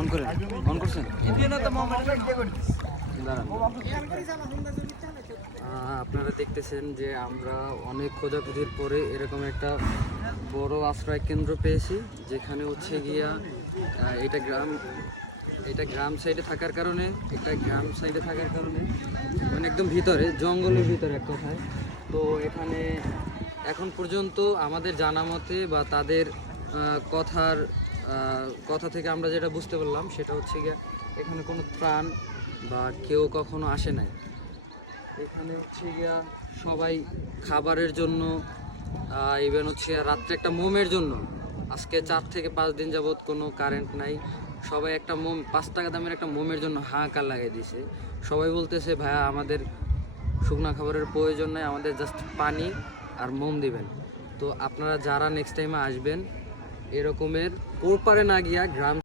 On করেন, on করছেন? দাঁড়ান। আপনারা দেখতেছেন যে আমরা অনেক খোঁজাখুঁজির পরে এরকম একটা বড় আশ্রয় কেন্দ্র পেয়েছি, যেখানে হচ্ছে গিয়া এটা গ্রাম সাইডে থাকার কারণে মানে একদম ভিতরে, জঙ্গলের ভিতরে এক কথায়। তো এখানে এখন পর্যন্ত আমাদের জানা মতে বা তাদের কথা থেকে আমরা যেটা বুঝতে পারলাম সেটা হচ্ছে গিয়া এখানে কোনো ত্রাণ বা কেউ কখনো আসে নাই। এখানে হচ্ছে গিয়া সবাই খাবারের জন্য, ইভেন হচ্ছে রাত্রে একটা মোমের জন্য, আজকে 4 থেকে 5 দিন যাবৎ কোনো কারেন্ট নাই। সবাই একটা মোম, 5 টাকা দামের একটা মোমের জন্য হাহাকার লাগাই দিয়েছে। সবাই বলতেছে ভাইয়া আমাদের শুকনো খাবারের প্রয়োজন নাই, আমাদের জাস্ট পানি আর মোম দিবেন। তো আপনারা যারা নেক্সট টাইমে আসবেন এরকমের ওপারে না গিয়া গ্রাম